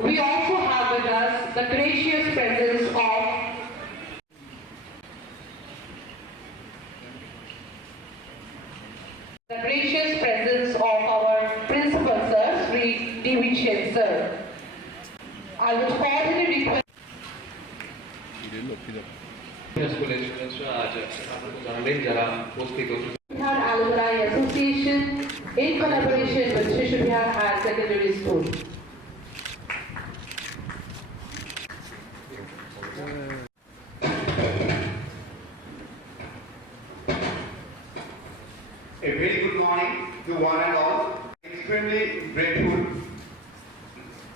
We also have with us the gracious presence of our principal sir, Sri D. sir. I would cordially request Bihar Alumni Association in collaboration with Sri Bihar Higher Secondary School. A very good morning to one and all. Extremely grateful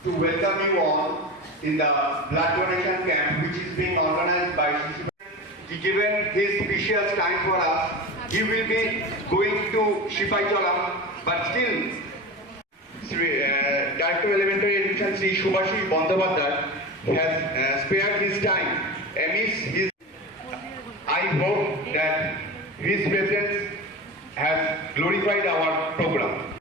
to welcome you all in the blood donation camp which is being organized by Shishu. Given his precious time for us, he will be going to Shipaichalam, but still, Director of Elementary Education Sri Subhashi Bandyopadhyay has spared his time amidst his. I hope that his presence has glorified our program.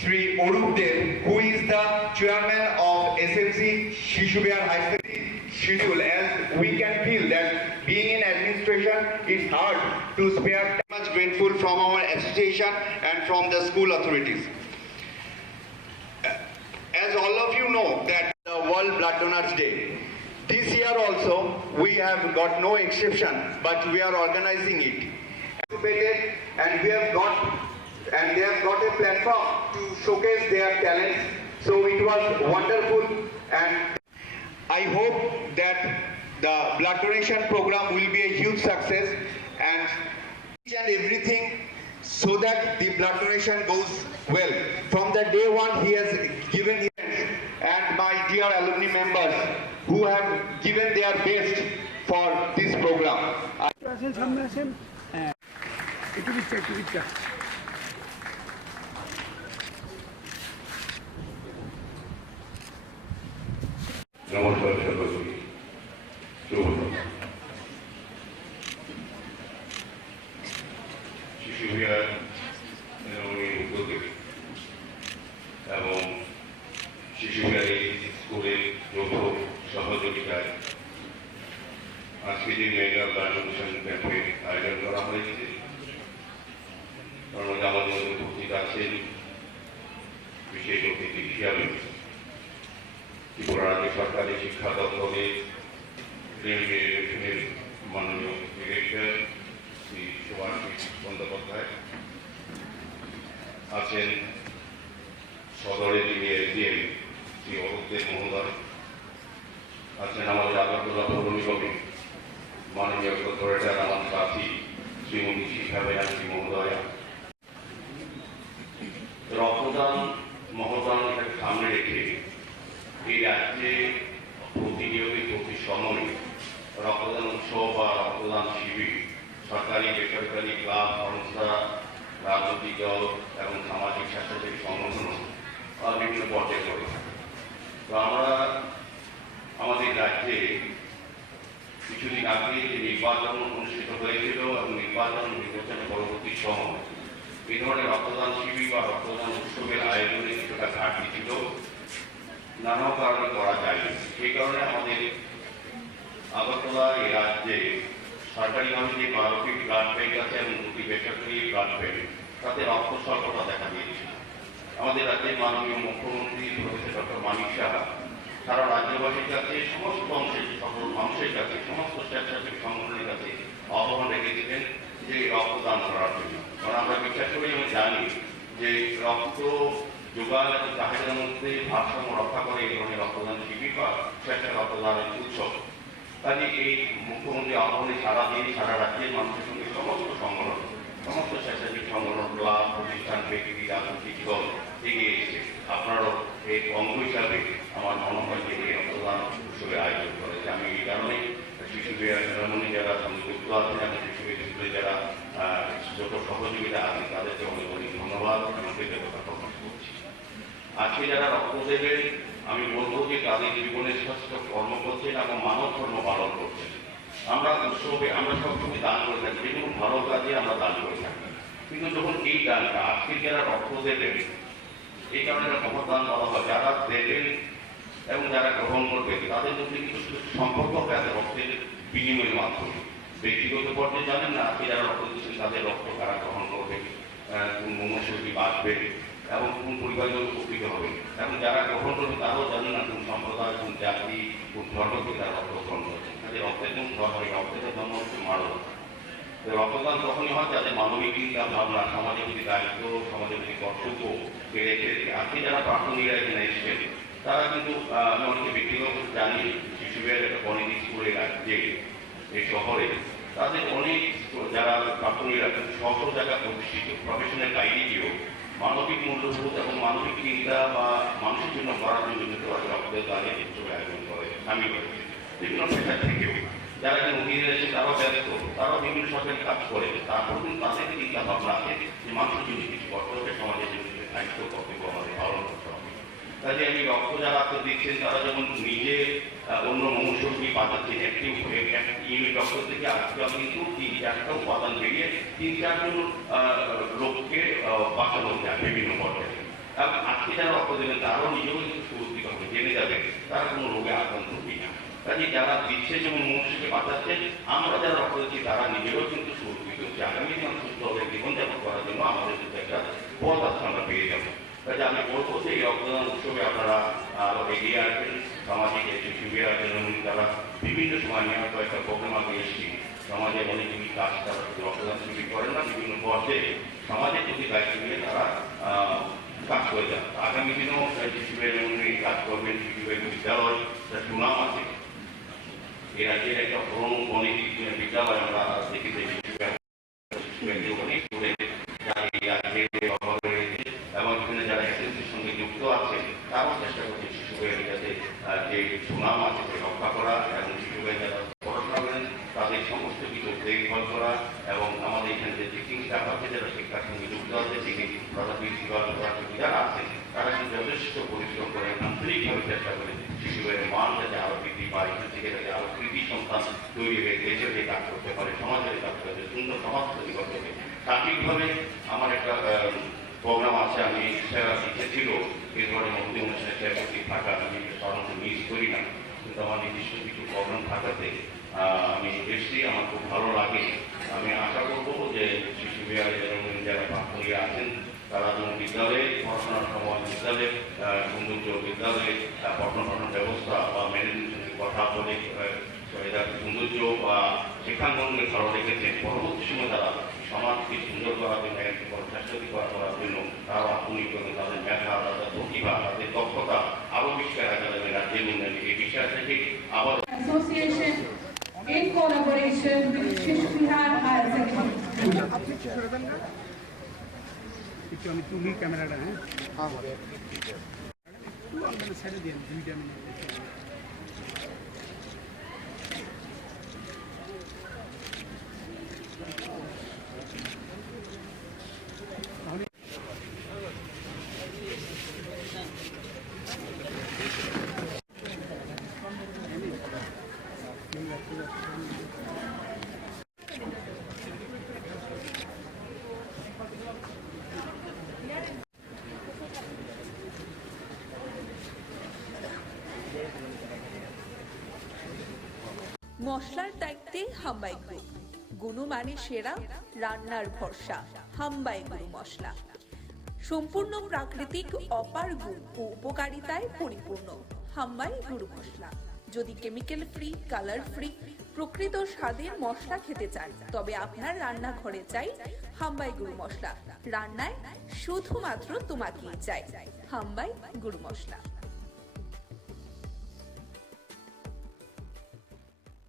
Sri Orup Dev, who is the chairman of SMC Shishu Bihar High Secondary schedule, as we can feel that being in administration is hard to spare. Much grateful from our association and from the school authorities. As all of you know that the World Blood Donors Day. This year also we have got no exception, but we are organizing it. And we have got they have got a platform to showcase their talents. So it was wonderful, and I hope that the blood donation program will be a huge success and everything so that the blood donation goes well. From the day one, he has given his and my dear alumni members who have given their best for this program. নমস্কার সকলকে শুভ শিশু বিহার উদ্যোগে এবং শিশু বিহারে স্কুলের যৌথ সহযোগিতায় আজকে যে মেগা ব্লাড ডোনেশন ক্যাম্পের আয়োজন করা হয়েছে তার মধ্যে আমাদের মধ্যে উপস্থিত আছেন বিশেষ অতিথি হিসাবে ত্রিপুরা রাজ্য সরকারি শিক্ষা দপ্তরের রেলওয়ে মাননীয় ডিরেক্টর শ্রী সুভাষী বন্দ্যোপাধ্যায় আছেন সদরের যিনি এসডিএম শ্রী অরূপ দেব মহোদয় আছেন আমাদের আগরতলা পৌর নিগমে মাননীয় কর্পোরেটর আমার সাথী শ্রীমতী শিখা ব্যানার্জি মহোদয়া। রক্তদান মহোদয়কে সামনে রেখে এই রাজ্যে প্রতিনিয়ত প্রতি সময়ে রক্তদান উৎসব বা রক্তদান শিবির সরকারি বেসরকারি ক্লাব সংস্থা রাজনৈতিক দল এবং সামাজিক স্বেচ্ছাসেবী সংগঠন বিভিন্ন পর্যায়ে করে থাকে। তো আমরা আমাদের রাজ্যে কিছুদিন আগে যে নির্বাচন অনুষ্ঠিত হয়েছিল এবং নির্বাচনের পরবর্তী সময় এই ধরনের রক্তদান শিবির বা রক্তদান উৎসবের আয়োজনে কিছুটা ঘাটতি ছিল, নানা কারণে করা যায়নি। সেই কারণে আমাদের আগরতলা এই রাজ্যে সরকারিভাবে যে 12টি ব্লাড ব্যাংক আছে এবং 2টি বেসরকারি ব্লাড ব্যাংক, তাতে রক্ত স্বল্পতা দেখা দিয়েছিল। আমাদের রাজ্যের মাননীয় মুখ্যমন্ত্রী প্রফেসর ডক্টর মানিক সাহা সারা রাজ্যবাসীর কাছে, সমস্ত অংশের সকল মানুষের কাছে, সমস্ত স্বেচ্ছাসেবী সংগঠনের কাছে আহ্বান রেখেছিলেন যে রক্তদান করার জন্য। কারণ আমরা বিশ্বাস করি এবং জানি যে রক্ত যোগান এবং চাহিদার মধ্যে ভারসাম্য রক্ষা করে এই ধরনের রক্তদান শিবির বা স্বেচ্ছা রক্তদানের উৎসব। কাজে এই মুখ্যমন্ত্রী আহ্বানে সারা দিন সারা রাজ্যের মানুষের সঙ্গে সমস্ত সংগঠন, সমস্ত স্বেচ্ছাসেবী সংগঠন, ক্লাব, প্রতিষ্ঠান, ব্যক্তি, রাজনৈতিক দল এগিয়ে এসেছে। আপনারও এই অঙ্গ হিসাবে আমার মনে হয় যে এই রক্তদান উৎসবের আয়োজন করেছে। আমি এই কারণে শিশু বিহারমণি যারা সংযুক্ত আছেন এবং শিশু বিদ্যালয়ে যারা যত সহযোগিতা আছে তাদেরকে অনেক অনেক ধন্যবাদ এবং কৃতজ্ঞতা প্রকাশ করছি। আজকে যারা রক্ত দেবেন আমি বলবো যে তাদের জীবনের শ্রেষ্ঠ কর্ম করছেন এবং মানব ধর্ম পালন করছেন। আমরা উৎসবে আমরা সবসময় দান করে থাকি, যে কোনো ভালো কাজে আমরা দান করে থাকি, কিন্তু যখন এই দানটা আজকে যারা রক্ত দেবেন এই কারণে মহৎ দান বলা হয়, যারা দেবেন এবং যারা গ্রহণ করবে তাদের মধ্যে কিন্তু সম্পর্ক হবে রক্তের বিনিময়ের মাধ্যমে। ব্যক্তিগত পর্যায়ে জানেন না, আজকে যারা রক্ত দিচ্ছেন তাদের রক্ত কারা গ্রহণ করবে, কোন মনুষ্যটি বাঁচবে এবং কোন পরিবারগুলো উপকৃত হবে, এবং যারা গ্রহণ করবে তারাও জানেন না কোন সম্প্রদায়, কোন জাতি, কোন ধর্মকে তারা রক্ত গ্রহণ করছে। তাদের রক্তের কোন ধর্ম, রক্তের ধর্ম হচ্ছে মানব। রক্তদান তখনই হয় যাদের মানবিক চিন্তা ভাবনা, সমাজের প্রতি দায়িত্ব, সমাজের প্রতি কর্তব্য রেখে আজকে যারা প্রাথমিকরা এখানে এসছেন তারা কিন্তু আমি অনেকে ব্যক্তিগত জানি, শিশুদের একটা অনেক স্কুলে রাজ্যে এই শহরে তাদের অনেক যারা প্রাথমিকরা শত জায়গা প্রতিষ্ঠিত প্রফেশনাল বাইরে গিয়েও মানবিক মূল্যবোধ এবং মানবিক চিন্তা বা মানুষের জন্য করার জন্য কিন্তু রক্তদানে আয়োজন করে, সামিল হয়েছে বিভিন্ন পেশা থেকেও। যারা মহিলা আছে তারাও ব্যস্ত, তারাও বিভিন্ন সরকারি কাজ করে, তারপর কিন্তু তাদের চিন্তা ভাবনা আছে যে মানুষের জন্য কিছু করতে হবে, সমাজের জন্য কিছু দায়িত্ব কর্তব্য আমাদের পালন করতে হবে। কাজে আমি রক্ত যারা দিচ্ছেন তারা যেমন নিজে অন্য মনুষ্যকে বাঁচাচ্ছেন, একটি ইউনিট রক্ত থেকে আজকাল কিন্তু 3-4টা উপাদান বেরিয়ে 3-4 জন লোককে বাঁচানো যায় বিভিন্ন পর্যায়ে। এবং আজকে যারা রক্ত দেবেন তারাও নিজেও কিন্তু সুরক্ষিত হবে, জেনে যাবে তারা কোনো রোগে আক্রান্ত হবেই না। কাজে যারা দিচ্ছে যেমন মনুষ্যকে বাঁচাচ্ছে, আমরা যারা রক্ত দিচ্ছি তারা নিজেরাও কিন্তু সুরক্ষিত হচ্ছে। আগামী দিন সুস্থভাবে জীবনযাপন করার জন্য আমাদের কিন্তু একটা পথ আছে, আমরা পেয়ে যাবো। কাজে আমি বলবো যে এই রক্তদান উৎসবে আপনারা আরো এগিয়ে আসবেন, সামাজিক শিবির আছেন, তারা বিভিন্ন সময় নিয়ে হয়তো একটা প্রোগ্রাম আগে এসেছি, সমাজে অনেক কিছু কাজ তারা রক্তদান শিবির করেন না, বিভিন্ন পর্যায়ে সমাজের প্রতি দায়িত্ব নিয়ে তারা কাজ করে যান। আগামী দিনেও শিশুদের কাজ করবেন। শিশুদের বিদ্যালয় সুনাম আছে, এ রাজ্যের একটা পুরনো অনেক বিদ্যালয় আমরা দেখেছি এবং এখানে যারা এসএসসির সঙ্গে যুক্ত আছে তারাও চেষ্টা করছে শিশুদের যাতে যে সুনাম আছে সে রক্ষা করা এবং শিশুদের যারা পড়াশোনা করেন তাদের সমস্ত কিছু দেখভাল করা এবং আমাদের এখানে যে টিচিং স্টাফ আছে যারা শিক্ষার সঙ্গে যুক্ত আছে, তিনি প্রধান প্রিন্সিপাল যারা আছেন তারা কিন্তু যথেষ্ট পরিশ্রম করে আন্তরিকভাবে চেষ্টা করে শিশুদের মান যাতে আরো বৃদ্ধি পায়, এখান থেকে যাতে আরো কৃতি সন্তান তৈরি হয়ে দেশের যে কাজ করতে পারে, সমাজের কাজ করতে পারে, সুন্দর সমাজ তৈরি করতে পারে। সঠিকভাবে আমার একটা প্রোগ্রাম আছে, আমি ইচ্ছে ছিল এই ধরনের মধ্যে অনুষ্ঠানে চেয়ারপতি থাকা, আমি সাধারণত মিস করি না, কিন্তু আমার নির্দিষ্ট কিছু প্রোগ্রাম থাকাতে আমি এসছি, আমার খুব ভালো লাগে। আমি আশা করবো যে শিশু বিহারে যারা প্রাথমিক আছেন তারা যেন বিদ্যালয়ে পড়াশোনার সময় বিদ্যালয়ে সৌন্দর্য, বিদ্যালয়ে পঠন ব্যবস্থা বা ম্যানেজমেন্টের কথা বলে সৌন্দর্য বা শিক্ষাঙ্গনকে ভালো রেখেছেন, পরবর্তী সময় তারা সমাজকে সুন্দর করার জন্য চেষ্টা করার জন্য তারা আধুনিক তাদের মেধা, তাদের প্রতিভা, তাদের দক্ষতা আরো বিস্তার করা যাবে রাজ্যের উন্নয়নে। এই বিষয় থেকে আবার Association in collaboration with Shishu Bihar Higher Secondary একটু আমি তুলি ক্যামেরাটা, হ্যাঁ ছেড়ে দিন 2 মিনিট। মশলার দায়িত্বে হাম্বাই গ্রুপ, গুণমানে সেরা, রান্নার ভরসা। হাম্বাই গুরু মশলা সম্পূর্ণ প্রাকৃতিক, অপার গুণ ও উপকারিতায় পরিপূর্ণ। হাম্বাই গুরু মশলা। যদি কেমিক্যাল ফ্রি, কালার ফ্রি, প্রকৃত স্বাদের মশলা খেতে চান তবে আপনার রান্নাঘরে চাই হাম্বাই গুরু মশলা। রান্নায় শুধুমাত্র তোমাকেই চাই হাম্বাই গুরু মশলা।